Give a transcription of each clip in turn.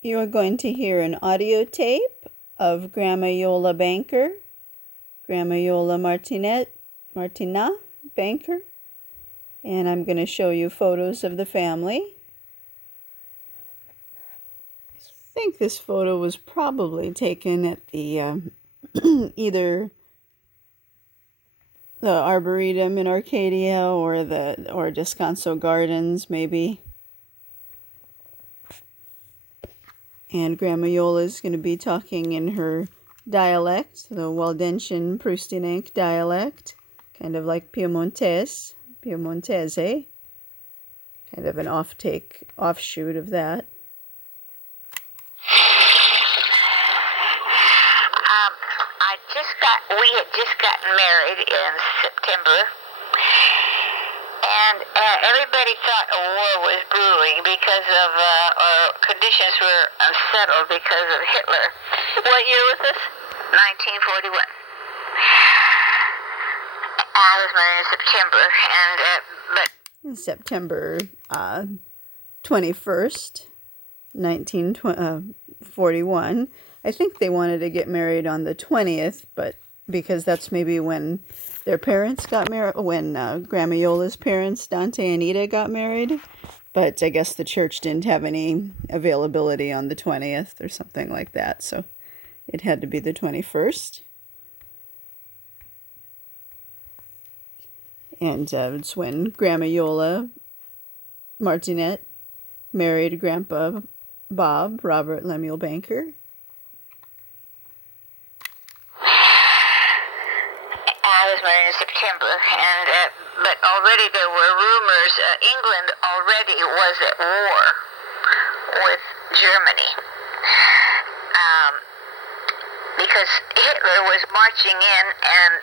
You are going to hear an audio tape of Grandma Iole Banker, Grandma Iole Martinat Banker, and I'm going to show you photos of the family. I think this photo was probably taken at the either the Arboretum in Arcadia or Descanso Gardens, maybe. And Grandma Iole is going to be talking in her dialect, the Waldensian Prustinenc dialect, kind of like Piemontese, kind of an offshoot of that. We had just gotten married in September, and everybody thought a war was brewing because of, or conditions were unsettled because of Hitler. What year was this? 1941. I was married in September, September 21st, 1941. I think they wanted to get married on the 20th, but because that's maybe when their parents got married, when Grandma Iole's parents, Dante and Ida, got married. But I guess the church didn't have any availability on the 20th or something like that, so it had to be the 21st. And it's when Grandma Iole Martinat married Grandpa Bob, Robert Lemuel Banker. I was married in September, but already there were rumors. England already was at war with Germany because Hitler was marching in and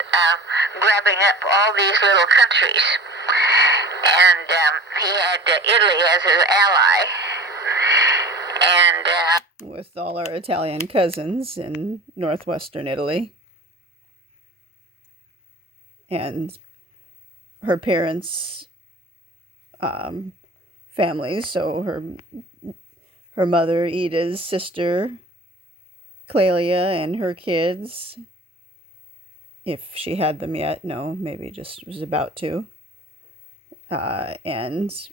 grabbing up all these little countries, and he had Italy as his ally, and with all our Italian cousins in northwestern Italy. And her parents' families, so her mother, Ida's sister, Clelia, and her kids, if she had them yet, no, maybe just was about to, and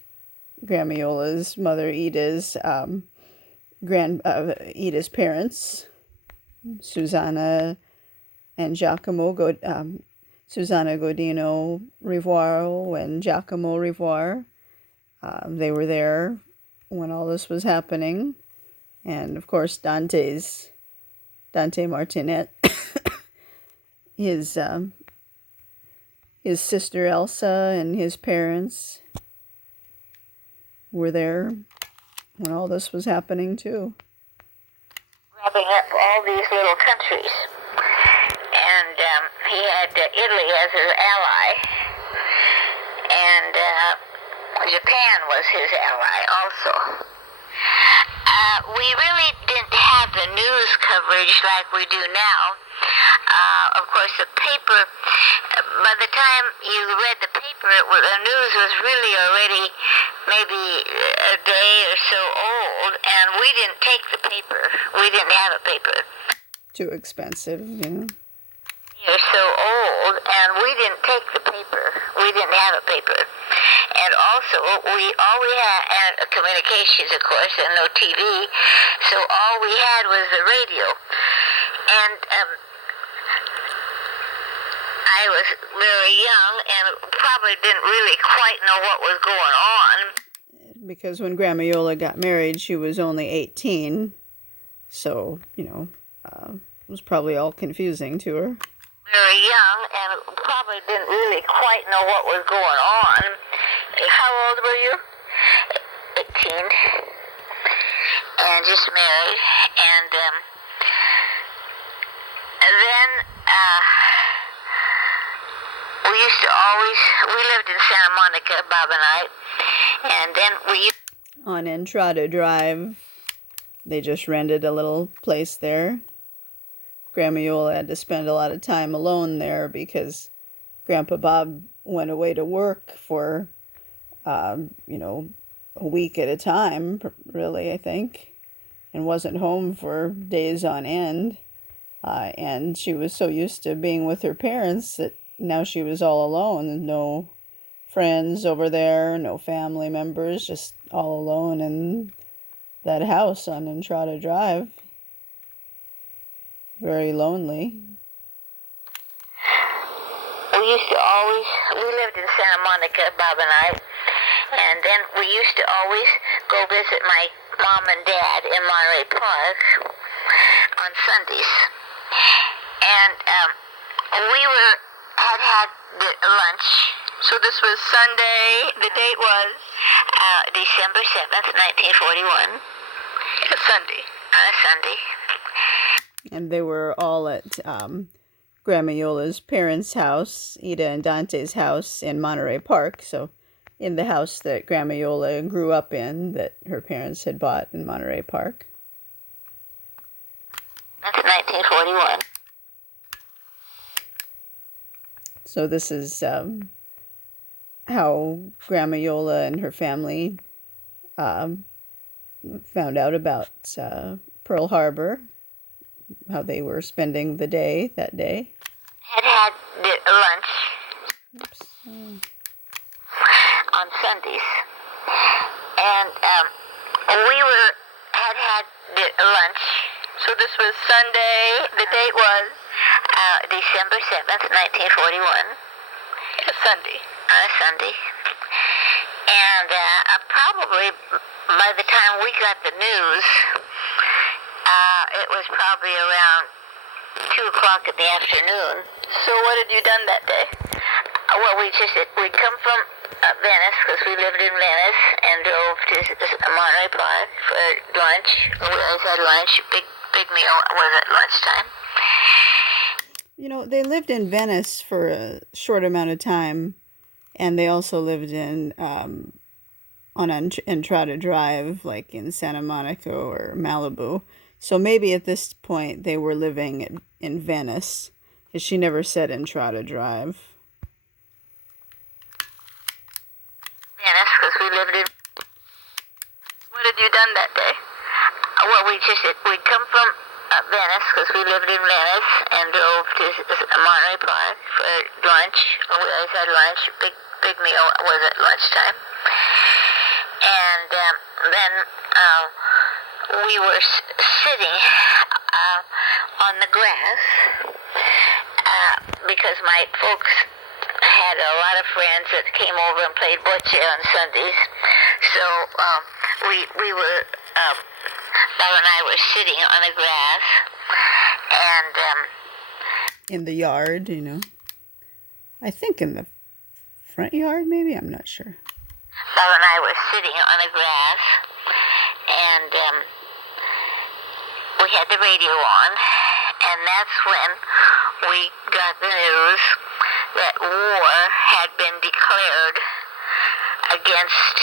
Grandma Iole's mother, Ida's Ida's parents, Susanna and Giacomo Susanna Godino Rivoire and Giacomo Rivoire. They were there when all this was happening. And of course, Dante Martinat, his sister Elsa and his parents were there when all this was happening too. Grabbing up all these little countries. And he had Italy as his ally, and Japan was his ally also. We really didn't have the news coverage like we do now. Of course, the paper, by the time you read the paper, the news was really already maybe a day or so old, and we didn't take the paper. We didn't have a paper. Too expensive, you know. You're so old, and we didn't take the paper. We didn't have a paper. And also, all we had, and communications, of course, and no TV, so all we had was the radio. And I was very young and probably didn't really quite know what was going on. Because when Grandma Iole got married, she was only 18, so, you know, it was probably all confusing to her. Very young and probably didn't really quite know what was going on. How old were you? 18. And just married. And then we lived in Santa Monica, Bob and I. And then on Entrada Drive, they just rented a little place there. Grandma Iole had to spend a lot of time alone there because Grandpa Bob went away to work for, a week at a time, really, I think. and wasn't home for days on end. And she was so used to being with her parents that now she was all alone. No friends over there, no family members, just all alone in that house on Entrada Drive. Very lonely. We lived in Santa Monica, Bob and I, and then we used to always go visit my mom and dad in Monterey Park on Sundays. And had lunch. So this was Sunday. The date was December 7th, 1941. A Sunday. On a Sunday. And they were all at Grandma Iole's parents' house, Ida and Dante's house in Monterey Park. So in the house that Grandma Iole grew up in, that her parents had bought in Monterey Park. That's 1941. So this is how Grandma Iole and her family found out about Pearl Harbor, how they were spending the day that day. Had lunch. Oops. On Sundays, and had lunch. So this was Sunday. The date was December 7th, 1941. A Sunday. On a Sunday. And probably by the time we got the news, it was probably around 2 o'clock in the afternoon. So what had you done that day? Well, we'd come from Venice, because we lived in Venice, and drove to Monterey Park for lunch. We always had lunch. Big meal was at lunchtime. You know, they lived in Venice for a short amount of time, and they also lived in on Entrada Drive, like in Santa Monica or Malibu. So maybe at this point they were living in Venice, because she never said Entrada Drive. Venice, because we lived in... What had you done that day? Well, we'd come from Venice, because we lived in Venice, and drove to Monterey Park for lunch. We always had lunch. Big meal was at lunchtime. And then we were sitting on the grass because my folks had a lot of friends that came over and played bocce on Sundays. So we were, Bob and I were sitting on the grass, and in the yard, you know. I think in the front yard, maybe? I'm not sure. Bob and I were sitting on the grass, and we had the radio on, and that's when we got the news that war had been declared against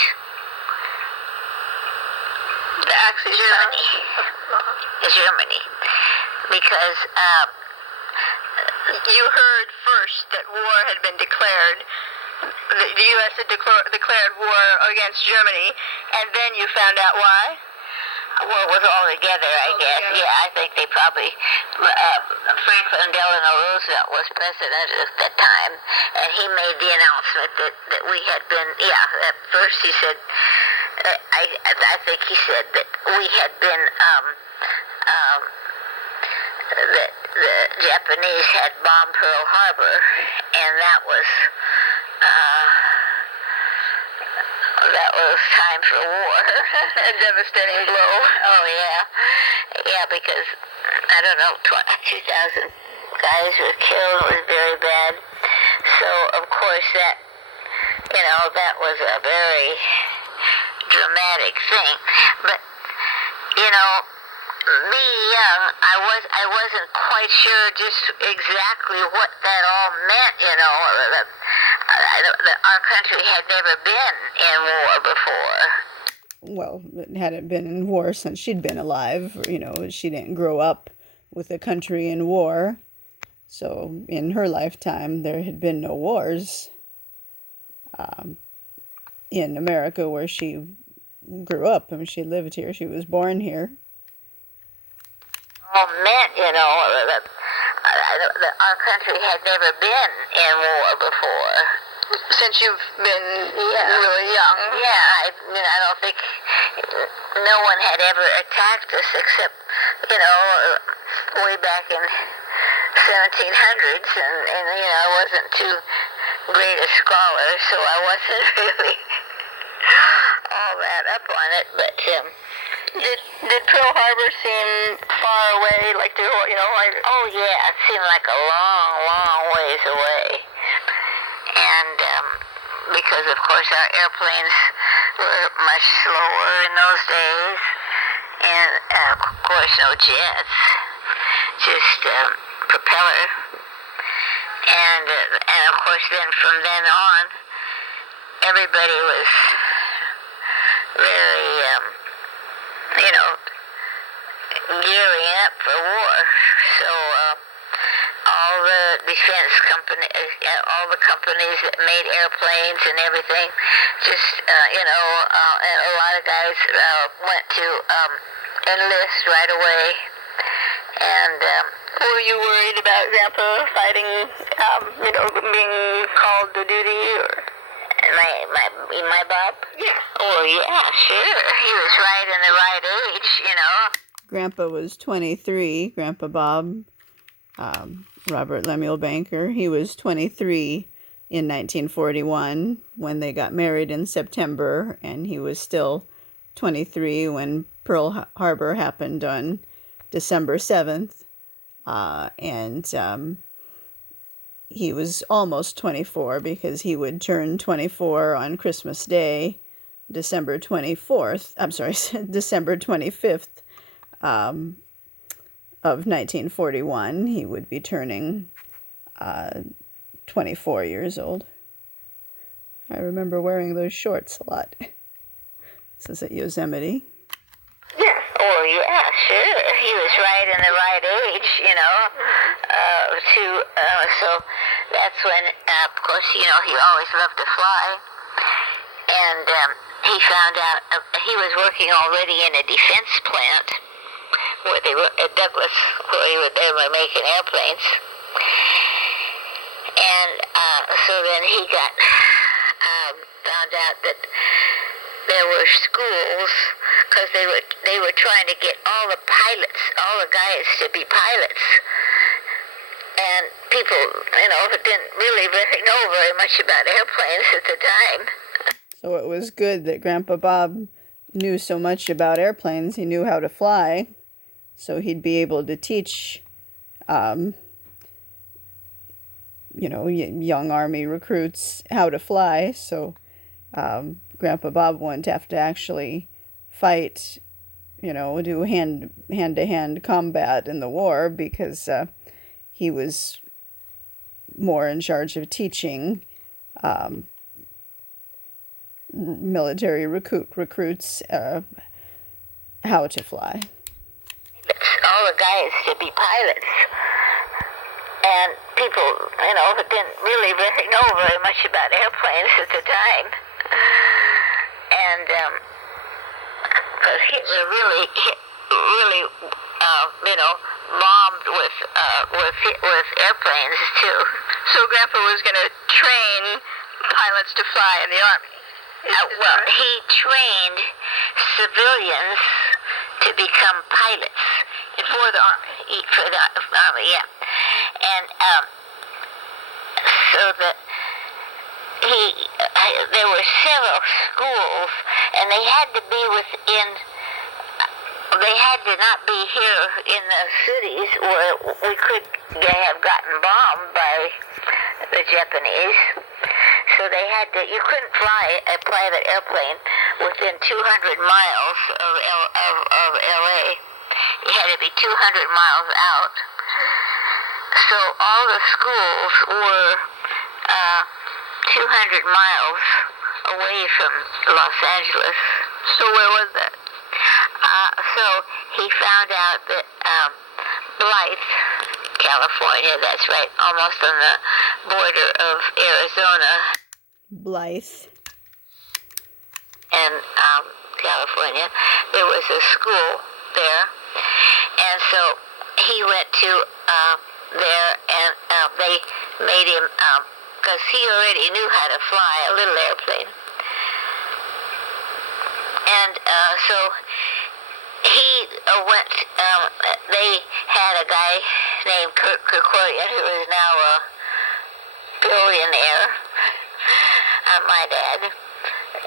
Germany, because you heard first that war had been declared. The U.S. had declared war against Germany, and then you found out why? Well, it was all together, I guess. Yeah, I think they probably... Franklin Delano Roosevelt was president at that time, and he made the announcement that we had been... Yeah, at first he said... I think he said that we had been... that the Japanese had bombed Pearl Harbor, and that was time for war. A devastating blow. Oh, yeah. Yeah, because, I don't know, 2,000 guys were killed. It was very bad. So, of course, that was a very dramatic thing. But, being young, I wasn't quite sure just exactly what that all meant, our country had never been in war before. Well, it hadn't been in war since she'd been alive. She didn't grow up with a country in war. So in her lifetime, there had been no wars in America where she grew up. I mean, she lived here. She was born here. all meant, that our country had never been in war before. Since you've been really young? Yeah, I don't think no one had ever attacked us except, way back in 1700s, and I wasn't too great a scholar, so I wasn't really all that up on it, but did Pearl Harbor seem far away, like oh yeah, it seemed like a long, long ways away. And because of course our airplanes were much slower in those days, and of course no jets, just propeller. And of course then from then on, everybody was very, gearing up for war. So all the defense all the companies that made airplanes and everything, just, and a lot of guys went to enlist right away. And were you worried about Grandpa fighting, being called to duty, or? My Bob? Yeah. Oh, yeah, sure. He was right in the right age, Grandpa was 23. Grandpa Bob, Robert Lemuel Banker, he was 23 in 1941 when they got married in September, and he was still 23 when Pearl Harbor happened on December 7th. And he was almost 24 because he would turn 24 on Christmas Day, December 24th. I'm sorry, December 25th of 1941. He would be turning 24 years old. I remember wearing those shorts a lot. This is at Yosemite. Yeah. Oh, yeah, sure. He was right in the right age, so that's when, of course, he always loved to fly. And he found out he was working already in a defense plant where they were at Douglas, where they were making airplanes. And so then he got found out that there were schools, because they were trying to get all the pilots, all the guys to be pilots. And people, didn't really know very much about airplanes at the time. So it was good that Grandpa Bob knew so much about airplanes. He knew how to fly, so he'd be able to teach, young Army recruits how to fly. So Grandpa Bob wouldn't have to actually fight, do hand-to-hand combat in the war, because he was more in charge of teaching military recruits how to fly. All the guys to be pilots. And people, didn't really know very much about airplanes at the time. And because Hitler really bombed with airplanes too. So Grandpa was going to train pilots to fly in the Army? Well, he trained civilians to become pilots. For the Army? For the Army, yeah. And so that there were several schools, and they had to be they had to not be here in the cities where we could have gotten bombed by the Japanese. So they had to, you couldn't fly a private airplane within 200 miles of LA. It had to be 200 miles out. So all the schools were 200 miles away from Los Angeles. So where was that? So he found out that Blythe, California, that's right, almost on the border of Arizona. Blythe. And California, there was a school there. And so he went to there, and they made him, because he already knew how to fly a little airplane. And so he went, they had a guy named Kerkorian, who is now a billionaire, my dad.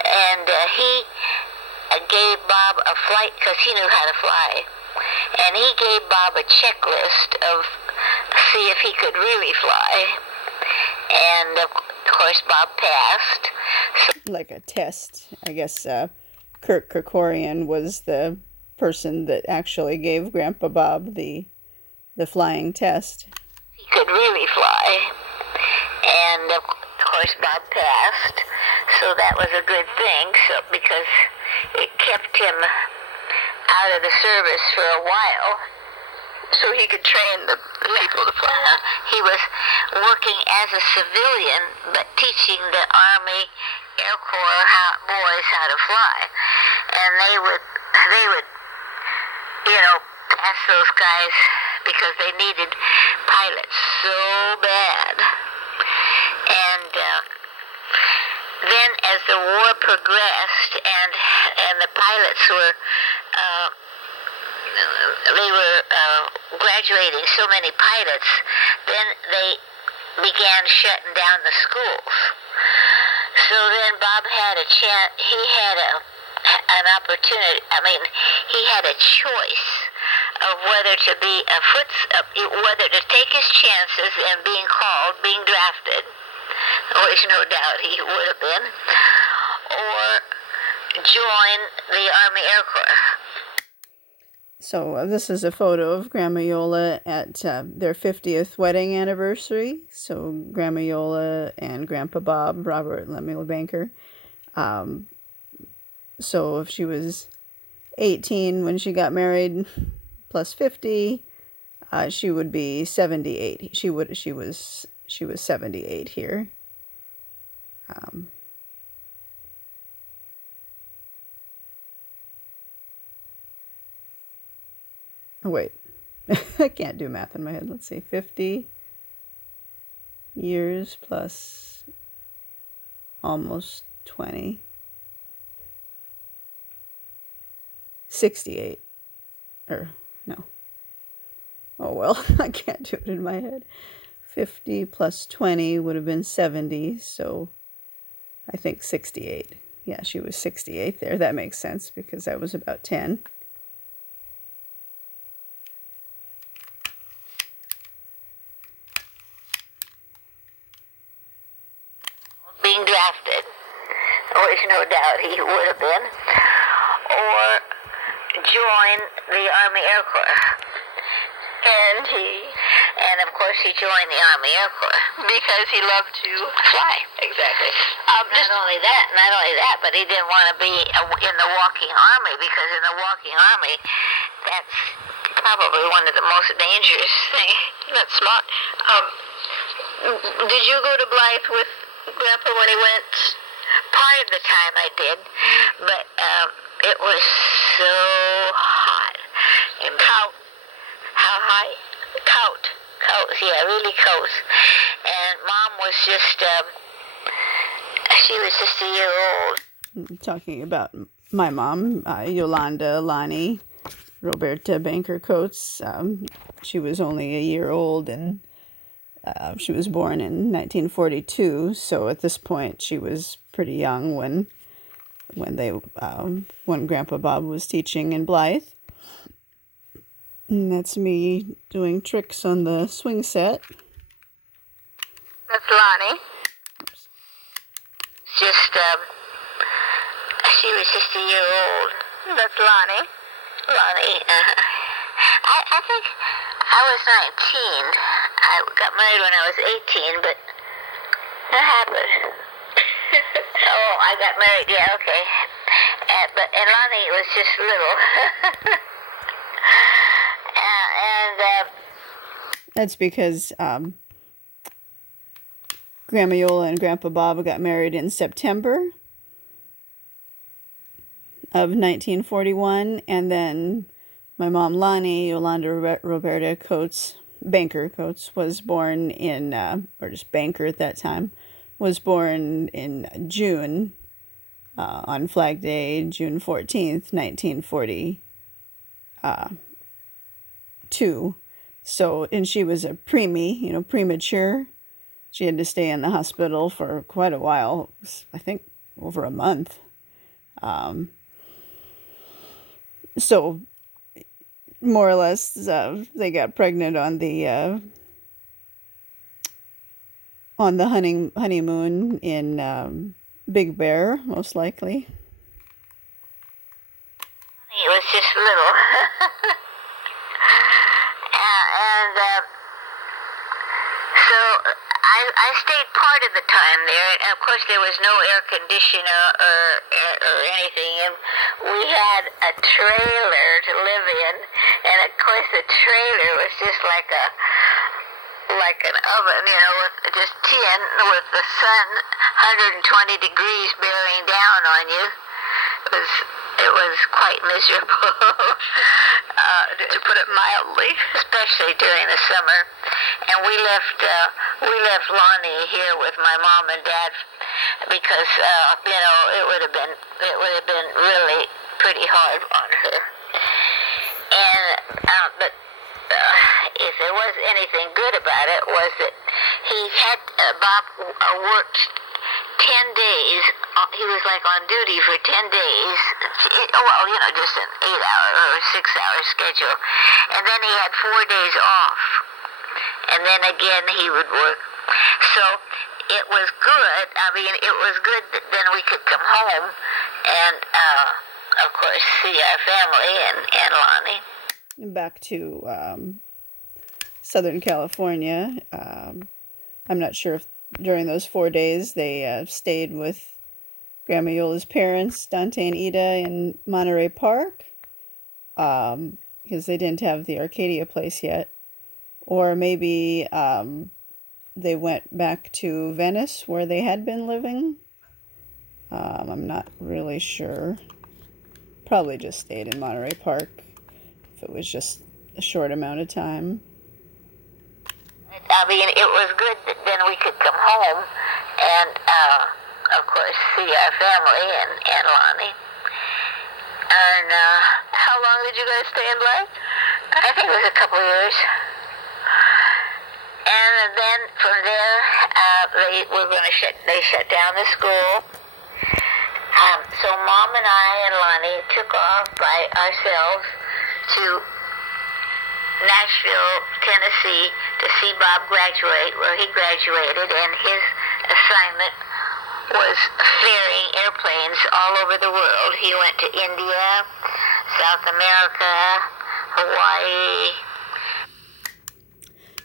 And he gave Bob a flight, because he knew how to fly. And he gave Bob a checklist of see if he could really fly. And of course Bob passed. So, Like a test. I guess Kirk Kerkorian was the person that actually gave Grandpa Bob the flying test. he could really fly. And of course Bob passed. So that was a good thing, so because it kept him out of the service for a while. So he could train the people to fly. He was working as a civilian, but teaching the Army Air Corps boys how to fly. And they would, pass those guys because they needed pilots so bad. And then as the war progressed and the pilots were, they were graduating so many pilots, then they began shutting down the schools. So then Bob had a chance, he had an opportunity, he had a choice of whether to be whether to take his chances in being drafted, which no doubt he would have been, or join the Army Air Corps. So this is a photo of Grandma Iole at their 50th wedding anniversary. So Grandma Iole and Grandpa Bob, Robert Lemuel Banker. So if she was 18 when she got married, plus 50, she would be 78. She was 78 here. Oh, wait, I can't do math in my head. Let's see, 50 years plus almost 20. 68. Or, no. Oh, well, I can't do it in my head. 50 plus 20 would have been 70, so I think 68. Yeah, she was 68 there. That makes sense because I was about 10. Being drafted, which no doubt he would have been, or join the Army Air Corps. And of course he joined the Army Air Corps Because he loved to fly. Exactly. not only that, but he didn't want to be in the walking army, because in the walking army, that's probably one of the most dangerous things. That's smart. Did you go to Blythe with Grandpa when he went? Part of the time I did, but it was so hot. And how high? Cold, yeah, really cold. And Mom was just, she was just a year old. Talking about my mom, Yolanda Lonnie Roberta Banker Coates. She was only a year old, and she was born in 1942. So at this point, she was pretty young when Grandpa Bob was teaching in Blythe. And that's me doing tricks on the swing set. That's Lonnie. Oops. Just, she was just a year old. That's Lonnie. I think I was 19. I got married when I was 18, but that happened. Oh, I got married, yeah, okay. And Lonnie was just little. That's because Grandma Iole and Grandpa Bob got married in September of 1941, and then My mom, Lonnie Yolanda Roberta Banker Coates, was born in, or just Banker at that time, was born in June, on Flag Day, June 14th, 1942. So, and she was a preemie, premature. She had to stay in the hospital for quite a while, I think over a month. So, more or less, they got pregnant on the honeymoon in Big Bear, most likely. It was just little. and so I stayed part of the time there, and of course there was no air conditioner or anything, and we had a trailer to live in, and of course the trailer was just like an oven, with just tin, with the sun 120 degrees bearing down on you. It was quite miserable, to put it mildly, especially during the summer. And we left Lonnie here with my mom and dad because it would have been really pretty hard on her. And but if there was anything good about it, was that he had Bob worked 10 days. He was like on duty for 10 days. Well, just an 8-hour or 6-hour schedule. And then he had 4 days off. And then again he would work. So it was good. I mean, it was good that then we could come home and, of course, see our family and Lonnie. Back to Southern California. I'm not sure if during those 4 days they stayed with Grandma Iole's parents, Dante and Ida, in Monterey Park, because they didn't have the Arcadia place yet. Or maybe they went back to Venice where they had been living. I'm not really sure. Probably just stayed in Monterey Park if it was just a short amount of time. I mean, it was good that then we could come home and, of course, see our family and Lonnie. And how long did you guys stay in Blythe? I think it was a couple of years. And then from there, they shut down the school. So Mom and I and Lonnie took off by ourselves to Nashville, Tennessee, to see Bob graduate, where he graduated, and his assignment was ferrying airplanes all over the world. He went to India, South America, Hawaii.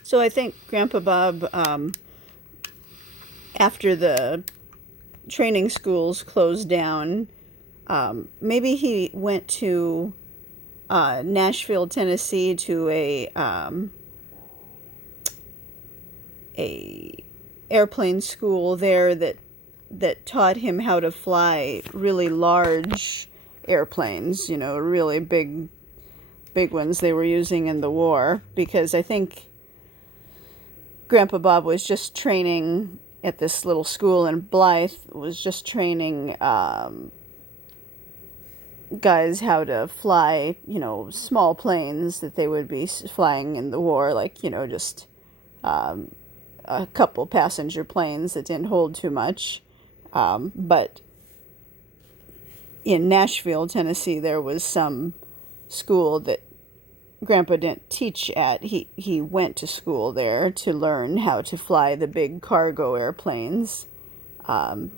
So I think Grandpa Bob, after the training schools closed down, maybe he went to Nashville, Tennessee, to a airplane school there that taught him how to fly really large airplanes, really big ones they were using in the war, because I think Grandpa Bob was just training at this little school in Blythe, was just training guys how to fly, small planes that they would be flying in the war, like, just a couple passenger planes that didn't hold too much. But in Nashville, Tennessee, there was some school that Grandpa didn't teach at. He went to school there to learn how to fly the big cargo airplanes. And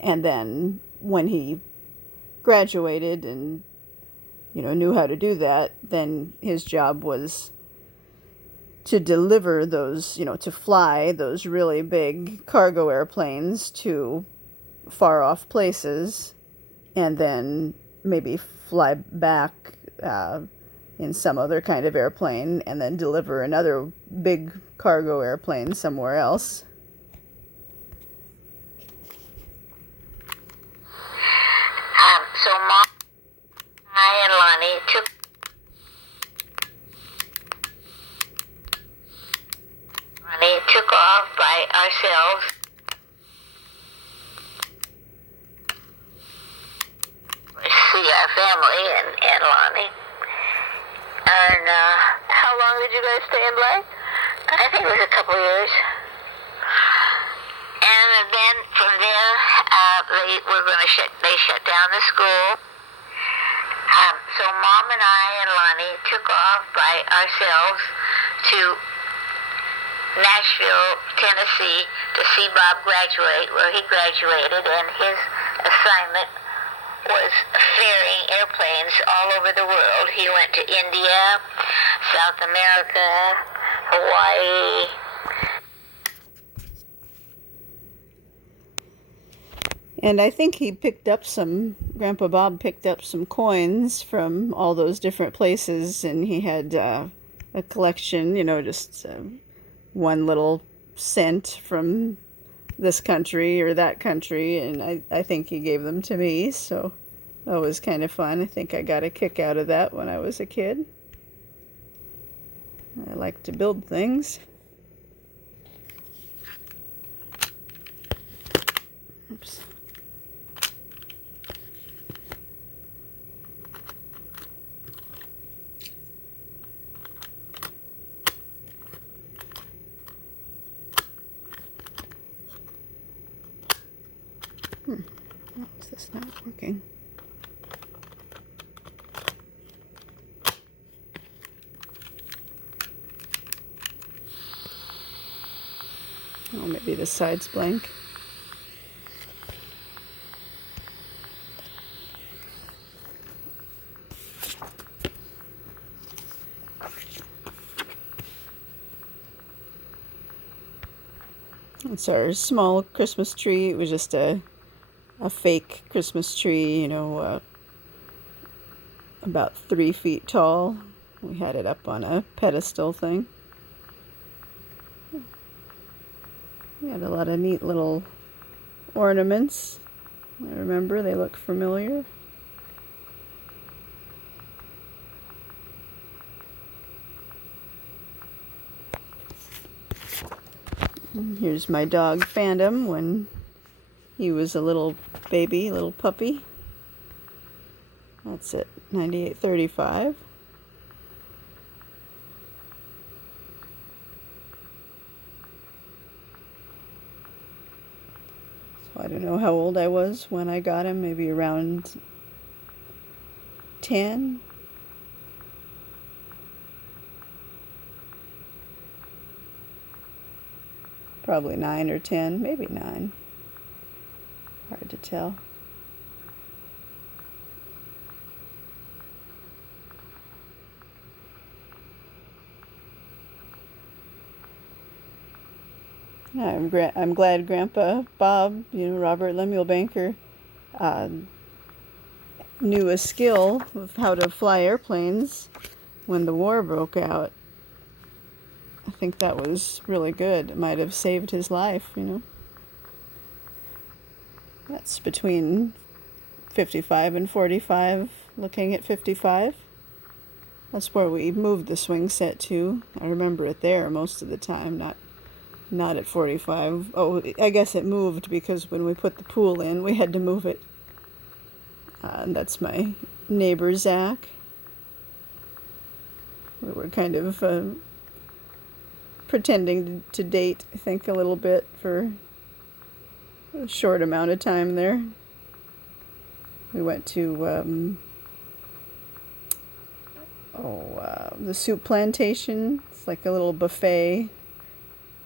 then when he graduated and, knew how to do that, then his job was to deliver those, to fly those really big cargo airplanes to far off places, and then maybe fly back in some other kind of airplane, and then deliver another big cargo airplane somewhere else. So Mom, I, and Lonnie took by ourselves. See our family and Lonnie. And How long did you guys stay in Blythe? I think it was a couple years. And then from there, they shut down the school. So Mom and I and Lonnie took off by ourselves to Nashville, Tennessee, to see Bob graduate, where he graduated, and his assignment was ferrying airplanes all over the world. He went to India, South America, Hawaii. And I think Grandpa Bob picked up some coins from all those different places, and he had a collection, just one little cent from this country or that country, and I think he gave them to me, so that was kind of fun. I think I got a kick out of that when I was a kid. I like to build things. Oops. Why is this not working? Oh, maybe the side's blank. It's our small Christmas tree. It was just a fake Christmas tree, about 3 feet tall. We had it up on a pedestal thing. We had a lot of neat little ornaments. I remember they look familiar. And here's my dog Phantom when he was a little baby, little puppy. That's it, 9835. So I don't know how old I was when I got him, maybe around 10. Probably 9 or 10, maybe 9. Hard to tell. I'm glad Grandpa Bob, Robert Lemuel Banker, knew a skill of how to fly airplanes when the war broke out. I think that was really good. It might have saved his life, That's between 55 and 45, looking at 55. That's where we moved the swing set to. I remember it there most of the time, not at 45. Oh, I guess it moved because when we put the pool in, we had to move it. And that's my neighbor, Zach. We were kind of pretending to date, I think, a little bit for a short amount of time there. We went to the soup plantation. It's like a little buffet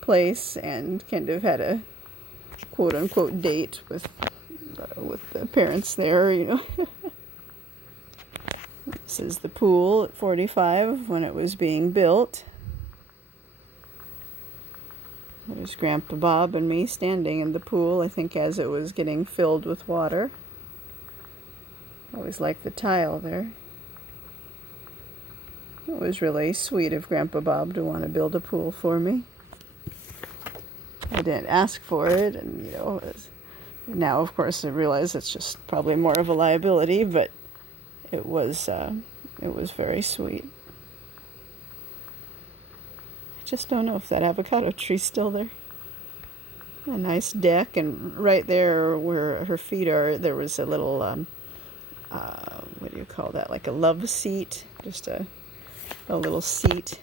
place, and kind of had a quote-unquote date with the parents there, This is the pool at 45 when it was being built. There's Grandpa Bob and me standing in the pool, I think, as it was getting filled with water. Always liked the tile there. It was really sweet of Grandpa Bob to want to build a pool for me. I didn't ask for it, and now of course I realize it's just probably more of a liability, but it was very sweet. I just don't know if that avocado tree's still there. a nice deck, and right there where her feet are, there was a little, what do you call that? Like a love seat, just a little seat